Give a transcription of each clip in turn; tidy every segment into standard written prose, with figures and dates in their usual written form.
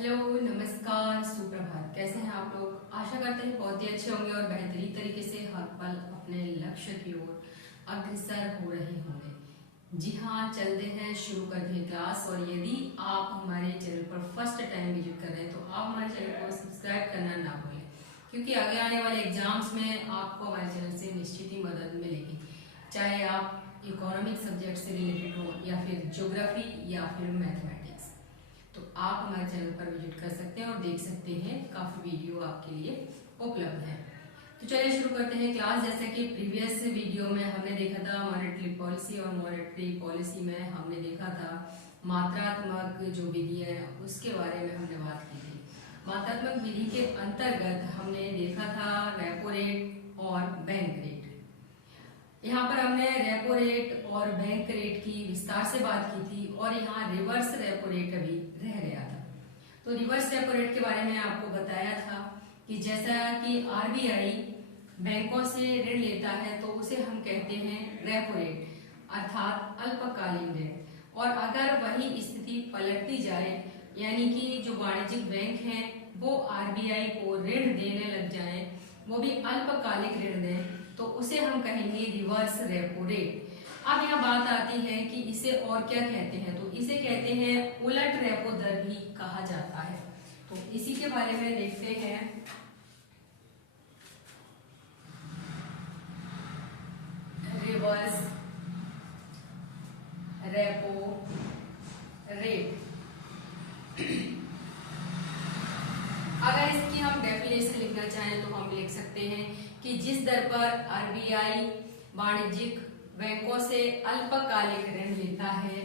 Hello, नमस्कार, सुप्रभात। कैसे हैं आप लोग? आशा करते हैं बहुत ही अच्छे होंगे और बेहतरीन तरीके से हर पल अपने लक्ष्य की ओर अग्रसर हो रहे होंगे। जी हाँ, चलते हैं, शुरू करते हैं क्लास। और यदि आप हमारे चैनल पर फर्स्ट टाइम विजिट कर रहे हैं तो आप हमारे चैनल को सब्सक्राइब करना ना भूलें, क्योंकि आगे आने वाले एग्जाम्स में आपको हमारे चैनल से निश्चित ही मदद मिलेगी। चाहे आप इकोनॉमिक सब्जेक्ट से रिलेटेड हो या फिर ज्योग्राफी या फिर मैथमेटिक्स, तो आप हमारे चैनल पर विजिट कर सकते हैं और देख सकते हैं, काफ़ी वीडियो आपके लिए उपलब्ध है। तो चलिए शुरू करते हैं क्लास। जैसे कि प्रीवियस वीडियो में हमने देखा था मॉनेटरी पॉलिसी, और मॉनेटरी पॉलिसी में हमने देखा था मात्रात्मक जो विधि है उसके बारे में हमने बात की थी। मात्रात्मक विधि के अंतर्गत हमने देखा था रेपो रेट और बैंक रेट। यहाँ पर हमने रेपो रेट और बैंक रेट की विस्तार से बात की थी, और यहाँ रिवर्स रेपो रेट अभी रह गया था। तो रिवर्स रेपो रेट के बारे में आपको बताया था कि जैसा कि आरबीआई बैंकों से ऋण लेता है तो उसे हम कहते हैं रेपो रेट, अर्थात अल्पकालीन ऋण। और अगर वही स्थिति पलटती जाए, यानी कि जो वाणिज्यिक बैंक हैं वो आरबीआई को ऋण देने लग जाएं, वो भी अल्पकालिक ऋण दें, तो उसे हम कहेंगे रिवर्स रेपो रेट। अब यहाँ बात आती है कि इसे और क्या कहते हैं, तो इसे कहते हैं उलट रेपो दर भी कहा जाता है। तो इसी के बारे में देखते हैं। रिवर्स रेपो रेट, अगर इसकी हम डेफिनेशन लिखना चाहें तो हम लिख सकते हैं कि जिस दर पर आरबीआई वाणिज्यिक बैंकों से अल्पकालिक ऋण लेता है,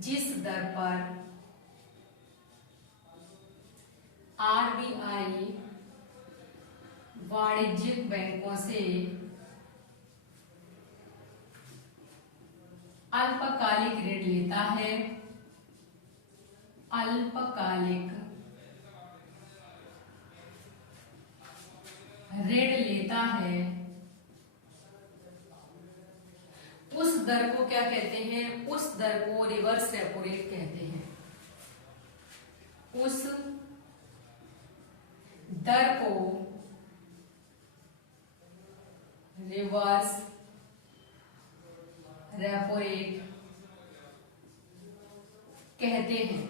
जिस दर पर आरबीआई वाणिज्यिक बैंकों से अल्पकालिक ऋण लेता है, अल्पकालिक ऋण लेता है, उस दर को क्या कहते हैं? उस दर को रिवर्स रेपो रेट कहते हैं। उस दर को रिवर्स रेपो रेट कहते हैं।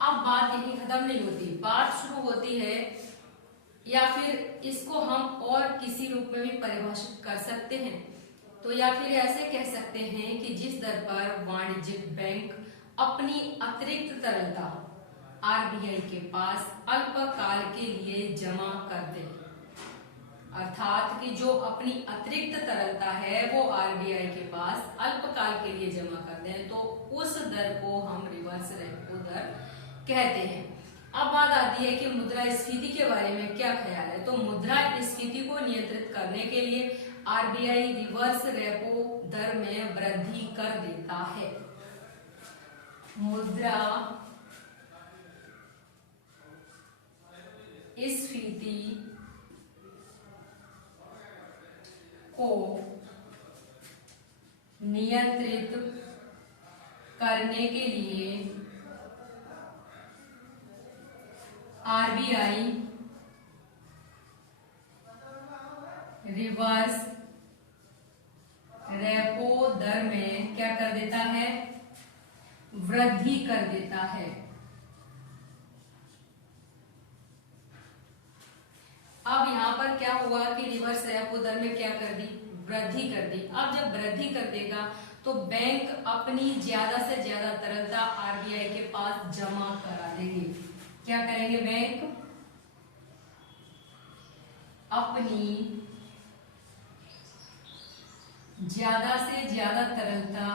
अब बात यही खत्म नहीं होती, बात शुरू होती है, या फिर इसको हम और किसी रूप में भी परिभाषित कर सकते हैं। तो या फिर ऐसे कह सकते हैं कि जिस दर पर वाणिज्यिक बैंक अपनी अतिरिक्त तरलता आरबीआई के पास अल्पकाल के लिए जमा कर दे, अर्थात कि जो अपनी अतिरिक्त तरलता है वो आरबीआई के पास अल्पकाल के लिए जमा कर दें, तो उस दर को हम रिवर्स रेपो दर कहते हैं। अब बात आती है कि मुद्रास्फीति के बारे में क्या ख्याल है। तो मुद्रास्फीति को नियंत्रित करने के लिए आरबीआई रिवर्स रेपो दर में वृद्धि कर देता है। मुद्रा स्फीति को नियंत्रित करने के लिए आरबीआई रिवर्स रेपो दर में क्या कर देता है? वृद्धि कर देता है। अब यहाँ पर क्या हुआ कि रिवर्स रेपो दर में क्या कर दी? वृद्धि कर दी। अब जब वृद्धि कर देगा तो बैंक अपनी ज्यादा से ज्यादा तरलता आरबीआई के पास जमा करा देंगे। क्या करेंगे? बैंक अपनी ज्यादा से ज्यादा तरलता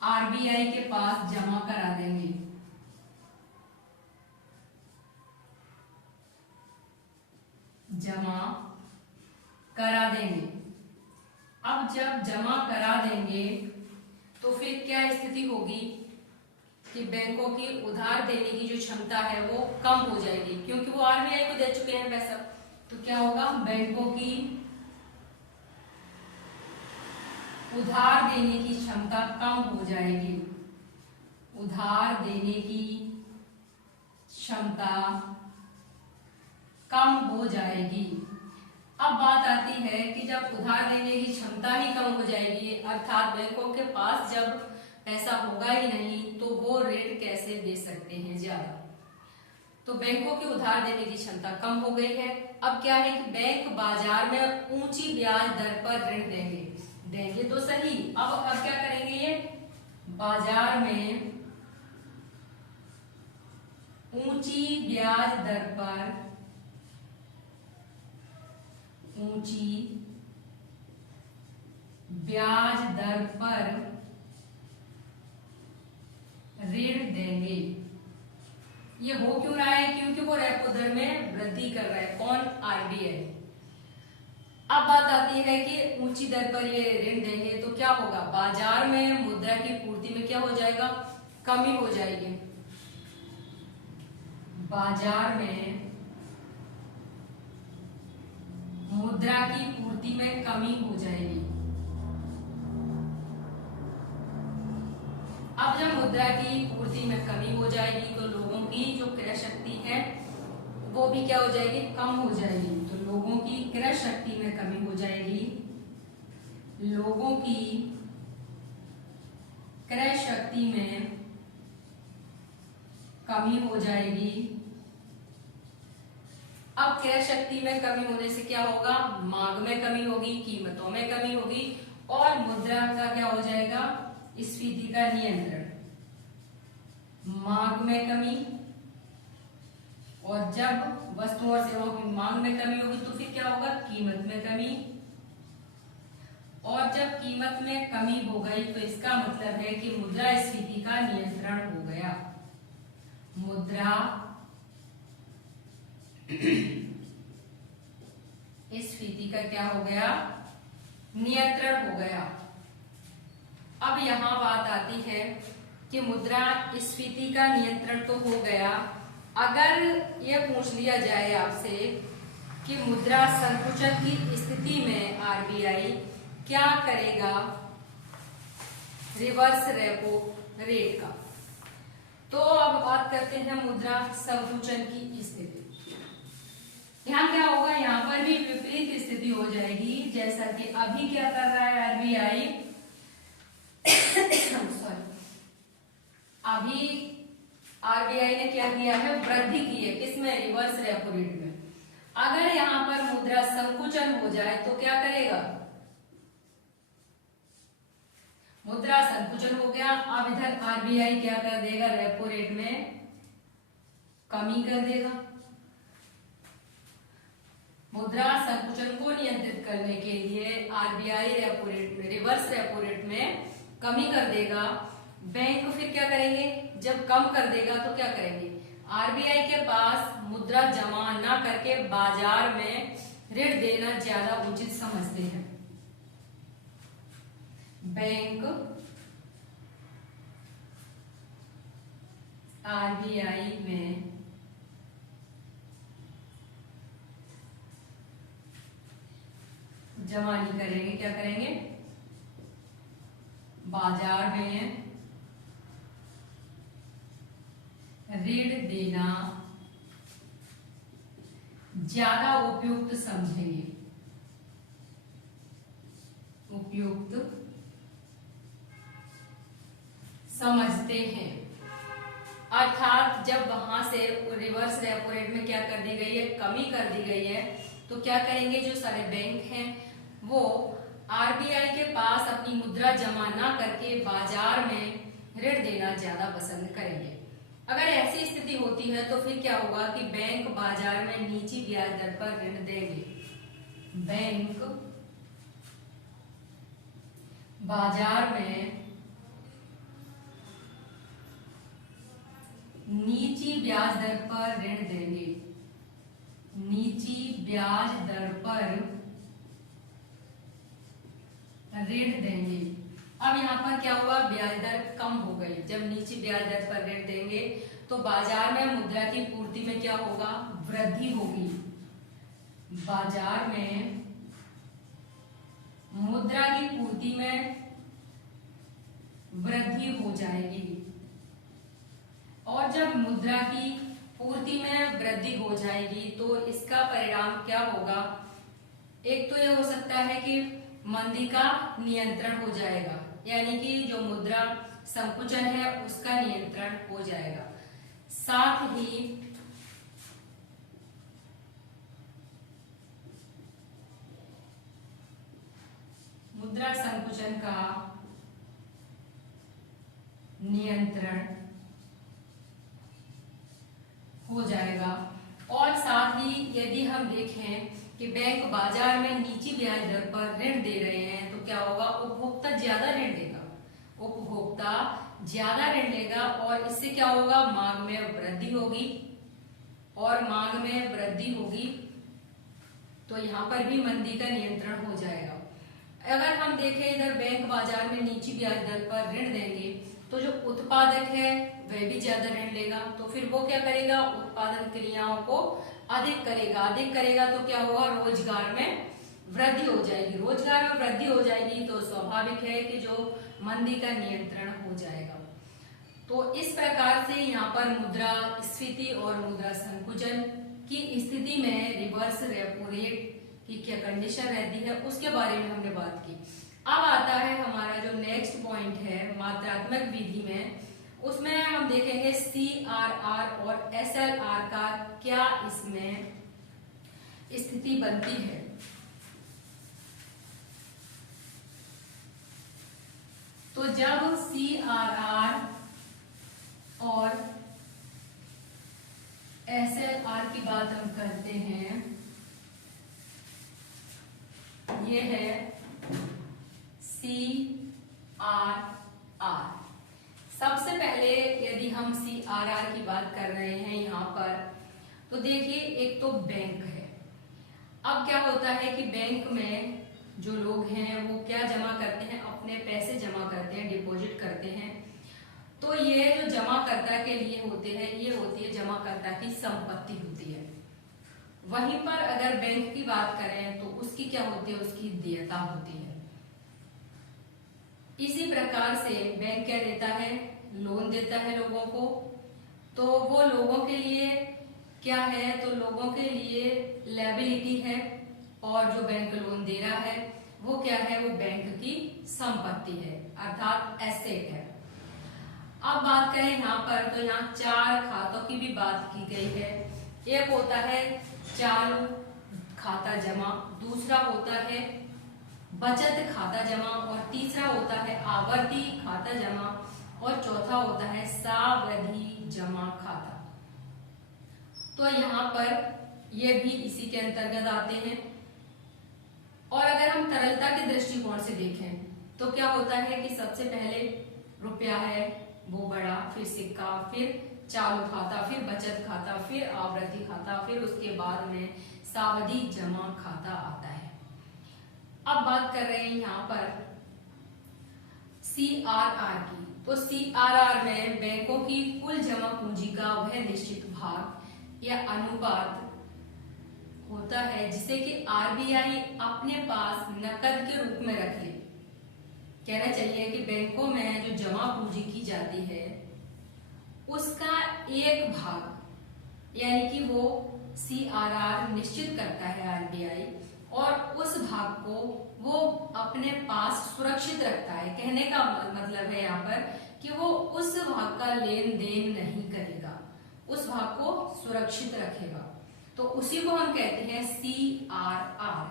आरबीआई के पास जमा करा देंगे। जमा करा देंगे। अब जब जमा करा देंगे तो फिर क्या स्थिति होगी कि बैंकों की उधार देने की जो क्षमता है वो कम हो जाएगी, क्योंकि वो आरबीआई को दे चुके हैं पैसा। तो क्या होगा? बैंकों की उधार देने की क्षमता कम हो जाएगी। उधार देने की क्षमता कम हो जाएगी। अब बात आती है कि जब उधार देने की क्षमता ही कम हो जाएगी, अर्थात बैंकों के पास जब पैसा होगा ही नहीं, तो वो ऋण कैसे दे सकते हैं ज्यादा। तो बैंकों की उधार देने की क्षमता कम हो गई है। अब क्या है कि बैंक बाजार में ऊंची ब्याज दर पर ऋण देंगे तो सही। अब क्या करेंगे, ये बाजार में ऊंची ब्याज दर पर ऋण देंगे। ये हो क्यों रहा है, क्योंकि वो रेपो दर में वृद्धि कर रहा है। कौन, आरबीआई। अब बात आती है कि ऊंची दर पर ये ऋण देंगे तो क्या होगा, बाजार में मुद्रा की पूर्ति में क्या हो जाएगा, कमी हो जाएगी। बाजार में मुद्रा की पूर्ति में कमी हो जाएगी। अब जब मुद्रा की पूर्ति में कमी हो जाएगी तो लोगों की जो क्रय शक्ति है वो भी क्या हो जाएगी, कम हो जाएगी। तो लोगों की क्रय शक्ति में कमी हो जाएगी। लोगों की क्रय शक्ति में कमी हो जाएगी। अब क्रय शक्ति में कमी होने से क्या होगा, मांग में कमी होगी, कीमतों में कमी होगी और मुद्रा का क्या हो जाएगा, स्फीति का नियंत्रण। मांग में कमी, और जब वस्तुओं और सेवाओं की मांग में कमी होगी तो फिर क्या होगा, कीमत में कमी। और जब कीमत में कमी हो गई तो इसका मतलब है कि मुद्रास्फीति का नियंत्रण हो गया। मुद्रा स्फीति का क्या हो गया, नियंत्रण हो गया। अब यहां बात आती है कि मुद्रा स्फीति का नियंत्रण तो हो गया। अगर ये पूछ लिया जाए आपसे कि मुद्रा संकुचन की स्थिति में आरबीआई क्या करेगा रिवर्स रेपो रेट का, तो अब बात करते हैं मुद्रा संकुचन की स्थिति। यहाँ क्या होगा, यहाँ पर भी विपरीत स्थिति हो जाएगी। जैसा कि अभी क्या कर रहा है आरबीआई सॉरी, अभी आरबीआई ने क्या किया है, वृद्धि की है, किसमें, रिवर्स रेपो रेट में। अगर यहाँ पर मुद्रा संकुचन हो जाए तो क्या करेगा, मुद्रा संकुचन हो गया। अब इधर आरबीआई क्या कर देगा, रेपो रेट में कमी कर देगा। मुद्रा संकुचन को नियंत्रित करने के लिए आरबीआई रेपो रेट में, रिवर्स रेपो रेट में कमी कर देगा। बैंक फिर क्या करेंगे, जब कम कर देगा तो क्या करेंगे, आरबीआई के पास मुद्रा जमा ना करके बाजार में ऋण देना ज्यादा उचित समझते हैं। बैंक आरबीआई में जमा नहीं करेंगे, क्या करेंगे, बाजार में ऋण देना ज्यादा उपयुक्त समझेंगे। उपयुक्त समझते हैं। अर्थात जब वहां से रिवर्स रेपो रेट में क्या कर दी गई है, कमी कर दी गई है, तो क्या करेंगे, जो सारे बैंक हैं वो आरबीआई के पास अपनी मुद्रा जमा ना करके बाजार में ऋण देना ज्यादा पसंद करेंगे। अगर ऐसी स्थिति होती है तो फिर क्या होगा कि बैंक बाजार में नीची ब्याज दर पर ऋण देंगे। बैंक बाजार में नीची ब्याज दर पर ऋण देंगे। नीची ब्याज दर पर ऋण देंगे। अब यहाँ पर क्या हुआ, ब्याज दर कम हो गई। जब नीची ब्याज दर पर ऋण देंगे तो बाजार में मुद्रा की पूर्ति में क्या होगा, वृद्धि होगी। बाजार में मुद्रा की पूर्ति में वृद्धि हो जाएगी। और जब मुद्रा की पूर्ति में वृद्धि हो जाएगी तो इसका परिणाम क्या होगा? एक तो यह हो सकता है कि मंदी का नियंत्रण हो जाएगा, यानी कि जो मुद्रा संकुचन है उसका नियंत्रण हो जाएगा। साथ ही मुद्रा संकुचन का नियंत्रण हो जाएगा। और साथ ही यदि हम देखें कि बैंक बाजार में नीची ब्याज दर पर ऋण दे रहे हैं तो क्या होगा? उपभोक्ता ज्यादा ऋण लेगा, उपभोक्ता ज्यादा ऋण लेगा और इससे क्या होगा? मांग में वृद्धि होगी। और मांग में वृद्धि होगी तो यहाँ पर भी मंदी का नियंत्रण हो जाएगा। अगर हम देखें इधर बैंक बाजार में नीची ब्याज दर पर ऋण देंगे तो जो उत्पादक है वह भी ज्यादा ऋण लेगा, तो फिर वो क्या करेगा? उत्पादन क्रियाओं को अधिक करेगा। अधिक करेगा तो क्या होगा? रोजगार में वृद्धि हो जाएगी। रोजगार में वृद्धि हो जाएगी तो स्वाभाविक है कि जो मंदी का नियंत्रण हो जाएगा। तो इस प्रकार से यहाँ पर मुद्रा स्फीति और मुद्रा संकुचन की स्थिति में रिवर्स रेपो रेट की क्या कंडीशन रहती है उसके बारे में हमने बात की। अब आता है हमारा जो नेक्स्ट पॉइंट है मात्रात्मक विधि में, उसमें हम देखेंगे CRR और SLR का क्या इसमें स्थिति बनती है। तो जब CRR और SLR की बात हम करते हैं, ये है CRR। सबसे पहले यदि हम CRR की बात कर रहे हैं यहाँ पर, तो देखिए एक तो बैंक है। अब क्या होता है कि बैंक में जो लोग हैं वो क्या जमा करते हैं? अपने पैसे जमा करते हैं, डिपॉजिट करते हैं। तो ये जो जमाकर्ता के लिए होते हैं, ये होती है जमाकर्ता की संपत्ति होती है। वहीं पर अगर बैंक की बात करें तो उसकी क्या होती है? उसकी देयता होती है। इसी प्रकार से बैंक क्या देता है? लोन देता है लोगों को। तो वो लोगों के लिए क्या है? तो लोगों के लिए लायबिलिटी है, और जो बैंक लोन दे रहा है वो क्या है? वो बैंक की संपत्ति है, अर्थात एसेट है। अब बात करें यहाँ पर, तो यहाँ 4 खातों की भी बात की गई है। एक होता है चालू खाता जमा, दूसरा होता है बचत खाता जमा, और तीसरा होता है आवर्ती खाता जमा, और चौथा होता है सावधि जमा खाता। तो यहाँ पर ये भी इसी के अंतर्गत आते हैं। और अगर हम तरलता के दृष्टिकोण से देखें तो क्या होता है कि सबसे पहले रुपया है वो बड़ा, फिर सिक्का, फिर चालू खाता, फिर बचत खाता, फिर आवर्ती खाता, फिर उसके बाद में सावधि जमा खाता आता है। अब बात कर रहे हैं यहाँ पर CRR की। तो CRR में बैंकों की कुल जमा पूंजी का वह निश्चित भाग या अनुपात होता है जिसे कि RBI अपने पास नकद के रूप में रख ले। कहना चाहिए कि बैंकों में जो जमा पूंजी की जाती है उसका एक भाग, यानी कि वो CRR निश्चित करता है RBI, और उस भाग को वो अपने पास सुरक्षित रखता है। कहने का मतलब है यहाँ पर कि वो उस भाग का लेन देन नहीं करेगा, उस भाग को सुरक्षित रखेगा। तो उसी को हम कहते हैं CRR,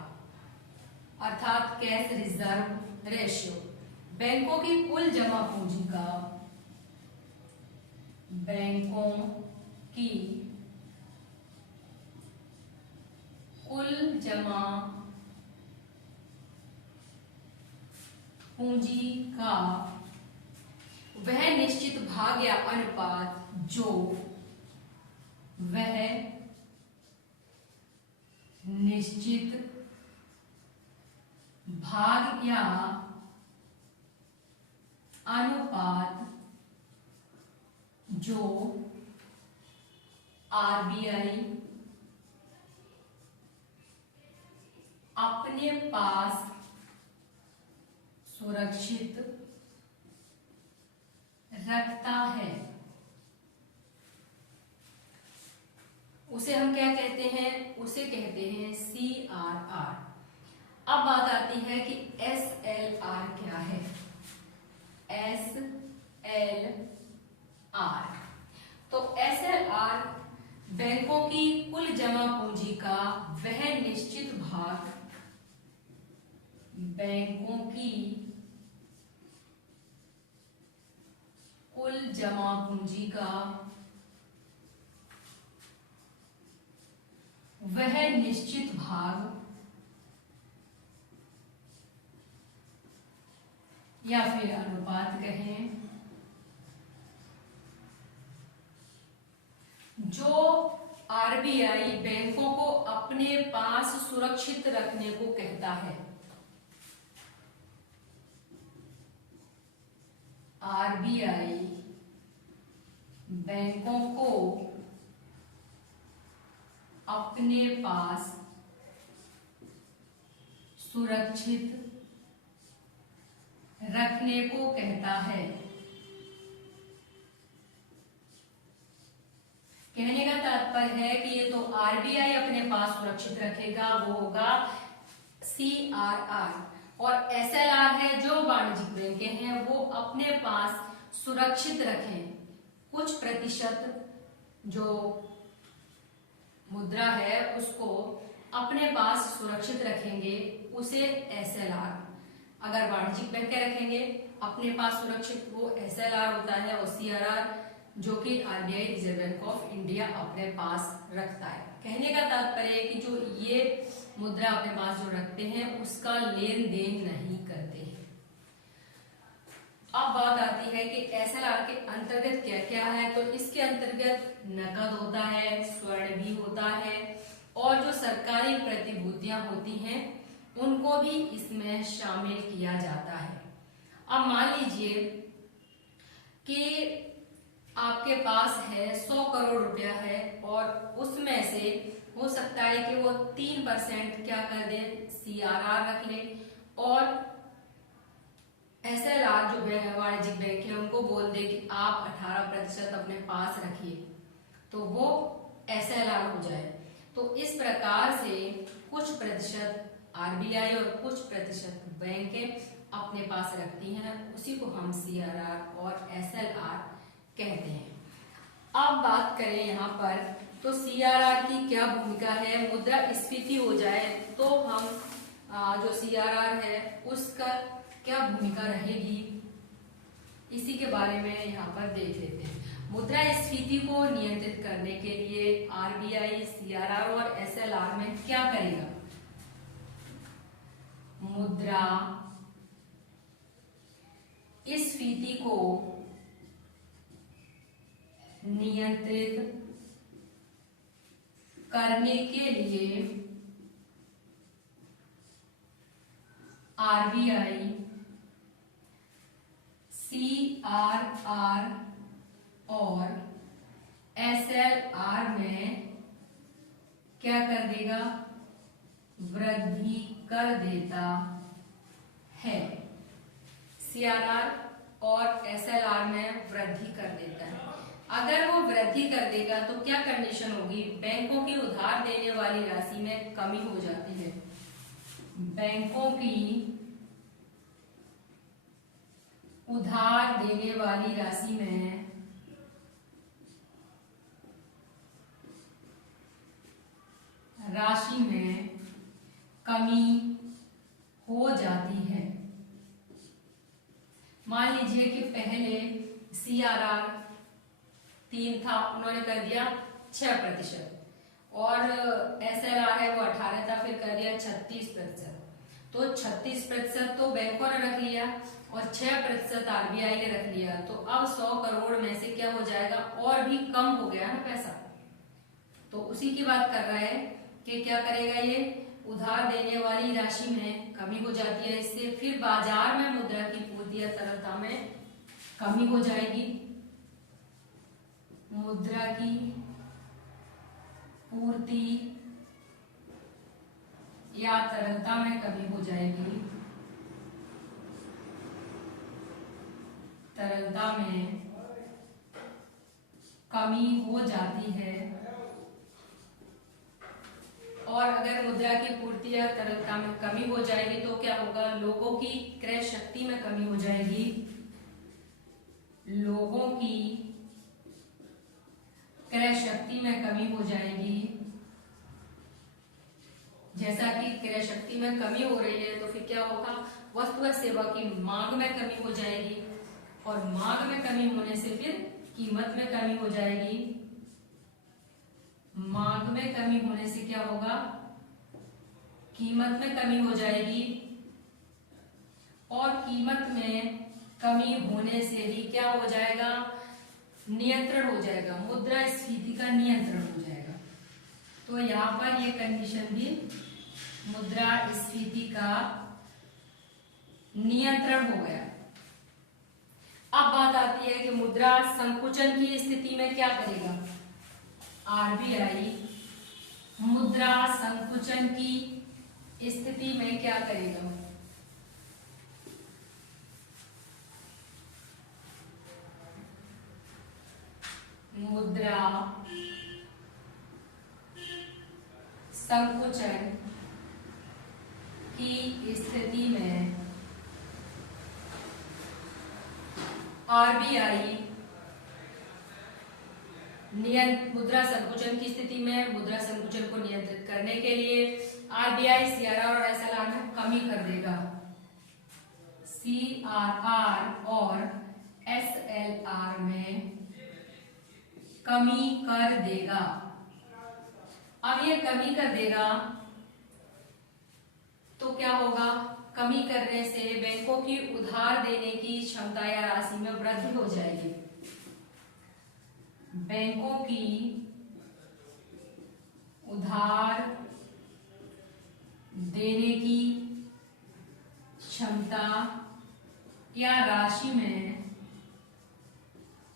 अर्थात कैश रिजर्व रेशियो। बैंकों की कुल जमा पूंजी का, बैंकों की कुल जमा पूंजी का वह निश्चित भाग या अनुपात जो वह निश्चित भाग या अनुपात जो RBI अपने पास सुरक्षित रखता है उसे हम क्या कहते हैं? उसे कहते हैं CRR। अब बात आती है कि SLR क्या है? SLR, तो SLR बैंकों की कुल जमा पूंजी का वह निश्चित भाग, बैंकों की कुल जमा पूंजी का वह निश्चित भाग या फिर अनुपात कहें, जो RBI बैंकों को अपने पास सुरक्षित रखने को कहता है। RBI बैंकों को अपने पास सुरक्षित रखने को कहता है। कहने का तात्पर्य है कि ये तो RBI अपने पास सुरक्षित रखेगा, वो होगा CRR, और SLR है जो वाणिज्यिक बैंकें हैं वो अपने पास सुरक्षित रखें कुछ प्रतिशत जो मुद्रा है उसको अपने पास सुरक्षित रखेंगे, उसे SLR। अगर वाणिज्यिक बैंकें रखेंगे अपने पास सुरक्षित, वो SLR होता है, और CRR जो कि RBI reserve bank of India अपने पास रखता है। कहने का तात्पर्य है कि जो ये मुद्रा अपने पास जो रखते हैं उसका लेन देन नहीं करते हैं। अब बात आती है कि SLR के अंतर्गत क्या क्या है, तो इसके अंतर्गत नकद होता है, स्वर्ण भी होता है, और जो सरकारी प्रतिभूतियां होती हैं उनको भी इसमें शामिल किया जाता है। अब मान लीजिए कि आपके पास है 100 करोड़ रुपया है, और उसमें से हो सकता है कि वो 3% क्या कर दे, CRR रख ले, और SLR जो वाणिज्यिक बैंक है उनको बोल दे कि आप 18% अपने पास रखिए, तो वो SLR हो जाए। तो इस प्रकार से कुछ प्रतिशत RBI और कुछ प्रतिशत बैंकें अपने पास रखती हैं, उसी को हम CRR और SLR कहते हैं। अब बात करें यहाँ पर, तो CRR की क्या भूमिका है? मुद्रास्फीति हो जाए तो हम जो CRR है उसका क्या भूमिका रहेगी, इसी के बारे में यहाँ पर देख लेते हैं। मुद्रास्फीति को नियंत्रित करने के लिए RBI CRR और SLR में क्या करेगा? मुद्रा स्फीति को नियंत्रित करने के लिए RBI CRR और SLR में क्या कर देगा? वृद्धि कर देता है। CRR और SLR में वृद्धि कर देता है। अगर वो वृद्धि कर देगा तो क्या कंडीशन होगी? बैंकों की उधार देने वाली राशि में कमी हो जाती है। बैंकों की उधार देने वाली राशि में कमी हो जाती है। मान लीजिए कि पहले CRR 3 था, उन्होंने कर दिया 6%, और SLR है वो 18 था, फिर कर दिया 36%। तो 36% तो बैंकों ने रख लिया और 6% RBI ने रख लिया। तो अब 100 करोड़ में से क्या हो जाएगा? और भी कम हो गया ना पैसा। तो उसी की बात कर रहा है कि क्या करेगा ये? उधार देने वाली राशि में कमी हो जाती है, इससे फिर बाजार में मुद्रा की पूर्ति या तरलता में कमी हो जाएगी। मुद्रा की पूर्ति या तरलता में कमी हो जाएगी। तरलता में कमी हो जाती है और अगर मुद्रा की पूर्ति या तरलता में कमी हो जाएगी तो क्या होगा, लोगों की क्रय शक्ति में कमी हो जाएगी, लोगों की क्रय शक्ति में कमी हो जाएगी। जैसा कि क्रय शक्ति में कमी हो रही है तो फिर क्या होगा, वस्तु व सेवा की मांग में कमी हो जाएगी और मांग में कमी होने से फिर कीमत में कमी हो जाएगी। मांग में कमी होने से क्या होगा, कीमत में कमी हो जाएगी और कीमत में कमी होने से भी क्या हो जाएगा, नियंत्रण हो जाएगा, मुद्रास्फीति का नियंत्रण हो जाएगा। तो यहाँ पर ये कंडीशन भी मुद्रास्फीति का नियंत्रण हो गया। अब बात आती है कि मुद्रा संकुचन की स्थिति में क्या करेगा, आरबीआई मुद्रा संकुचन की स्थिति में क्या करेगा। मुद्रा संकुचन की स्थिति में आरबीआई मुद्रा संकुचन की स्थिति में मुद्रा संकुचन को नियंत्रित करने के लिए आरबीआई सीआरआर और एसएलआर में कमी कर देगा। सीआरआर और एसएलआर में कमी कर देगा। अब ये कमी कर देगा तो क्या होगा, कमी करने से बैंकों की उधार देने की क्षमता या राशि में वृद्धि हो जाएगी। बैंकों की उधार देने की क्षमता या राशि में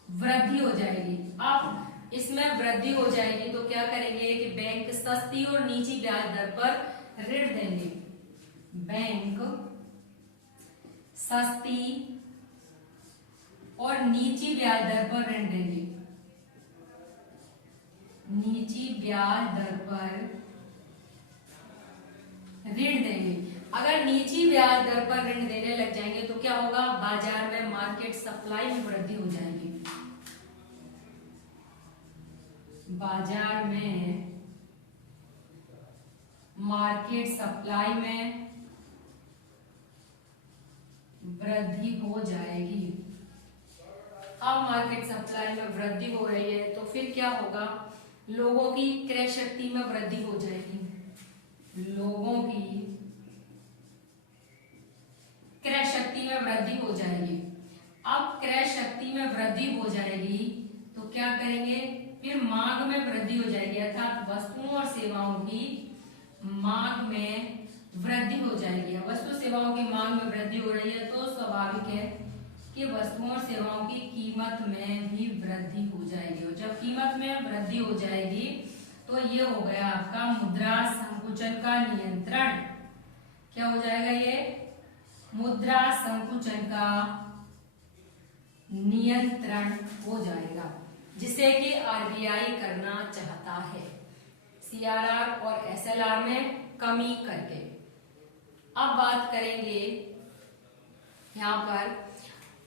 वृद्धि हो जाएगी। अब इसमें वृद्धि हो जाएगी तो क्या करेंगे कि बैंक सस्ती और नीची ब्याज दर पर ऋण देंगे। बैंक सस्ती और नीची ब्याज दर पर ऋण देंगे। नीची ब्याज दर पर ऋण देंगे। अगर नीची ब्याज दर पर ऋण देने लग जाएंगे तो क्या होगा, बाजार में मार्केट सप्लाई में वृद्धि हो जाएगी। बाजार में मार्केट सप्लाई में वृद्धि हो जाएगी। अब मार्केट सप्लाई में वृद्धि हो रही है तो फिर क्या होगा, लोगों की क्रय शक्ति में वृद्धि हो जाएगी। लोगों की क्रय शक्ति में वृद्धि हो जाएगी। अब क्रय शक्ति में वृद्धि हो जाएगी तो क्या करेंगे, फिर मांग में वृद्धि हो जाएगी, अर्थात वस्तुओं और सेवाओं की मांग में वृद्धि हो जाएगी। वस्तु सेवाओं की मांग में वृद्धि हो रही है तो स्वाभाविक है कि वस्तुओं और सेवाओं की कीमत में भी वृद्धि हो जाएगी। और जब कीमत में वृद्धि हो जाएगी तो ये हो गया आपका मुद्रा संकुचन का नियंत्रण। क्या हो जाएगा, ये मुद्रा संकुचन का नियंत्रण हो जाएगा, जिसे कि आरबीआई करना चाहता है सीआरआर और एसएलआर में कमी करके। अब बात करेंगे यहाँ पर